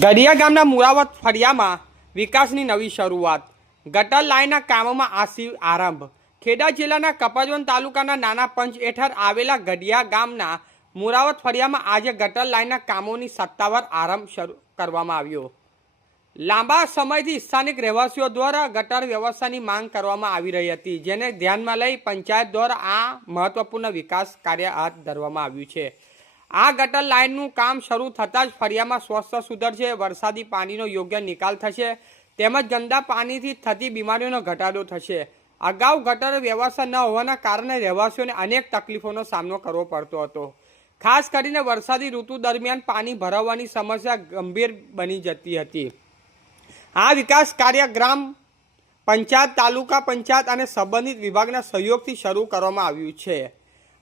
ગઢિયા ગામના મુરાવત ફળિયામાં વિકાસની નવી શરૂઆત। ગટર લાઇનના કામોમાં આશી આરંભ। ખેડા જિલ્લાના કપડવંજ તાલુકાના નાના પંચ હેઠળ આવેલા ગઢિયા ગામના મુરાવત ફળિયામાં આજે ગટર લાઇનના કામોની સત્તાવાર આરંભ શરૂ કરવામાં આવ્યો। લાંબા સમયથી સ્થાનિક રહેવાસીઓ દ્વારા ગટર વ્યવસ્થાની માંગ કરવામાં આવી રહી હતી, જેને ધ્યાનમાં લઈ પંચાયત દ્વારા આ મહત્વપૂર્ણ વિકાસ કાર્ય હાથ ધરવામાં આવ્યું છે। આ ગટર લાઇનનું કામ શરૂ થતાં જ ફળિયામાં સ્વાસ્થ્ય સુધરશે, વરસાદી પાણીનો યોગ્ય નિકાલ થશે તેમજ ગંદા પાણીથી થતી બીમારીઓનો ઘટાડો થશે। અગાઉ ગટર વ્યવસ્થા ન હોવાના કારણે રહેવાસીઓને અનેક તકલીફોનો સામનો કરવો પડતો હતો। ખાસ કરીને વરસાદી ઋતુ દરમિયાન પાણી ભરાવાની સમસ્યા ગંભીર બની જતી હતી। આ વિકાસ કાર્ય ગ્રામ પંચાયત, તાલુકા પંચાયત અને સંબંધિત વિભાગના સહયોગથી શરૂ કરવામાં આવ્યું છે।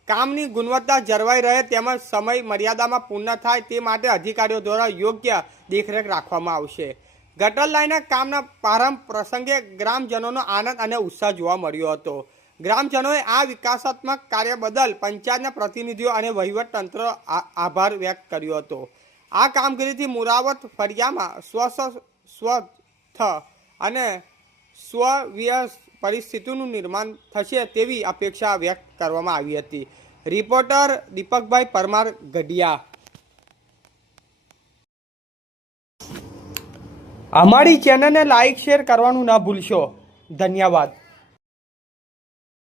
કામની ગુણવત્તા જળવાઈ રહે તેમજ સમય મર્યાદામાં પૂર્ણ થાય તે માટે અધિકારીઓ દ્વારા યોગ્ય દેખરેખ રાખવામાં આવશે। ગટર લાઇનના કામના પ્રારંભ પ્રસંગે ગ્રામજનોનો આનંદ અને ઉત્સાહ જોવા મળ્યો હતો। ગ્રામજનોએ આ વિકાસાત્મક કાર્ય બદલ પંચાયતના પ્રતિનિધિઓ અને વહીવટતંત્ર આભાર વ્યક્ત કર્યો હતો। આ કામગીરીથી મુરાવત ફળિયામાં સ્વસ્થ અને સ્વવ્ય પરિસ્થિતિનું નિર્માણ થશે તેવી અપેક્ષા વ્યક્ત કરવામાં આવી હતી। રિપોર્ટર દીપકભાઈ પરમાર, ગઢિયા। અમારી ચેનલને લાઈક શેર કરવાનું ન ભૂલશો। ધન્યવાદ।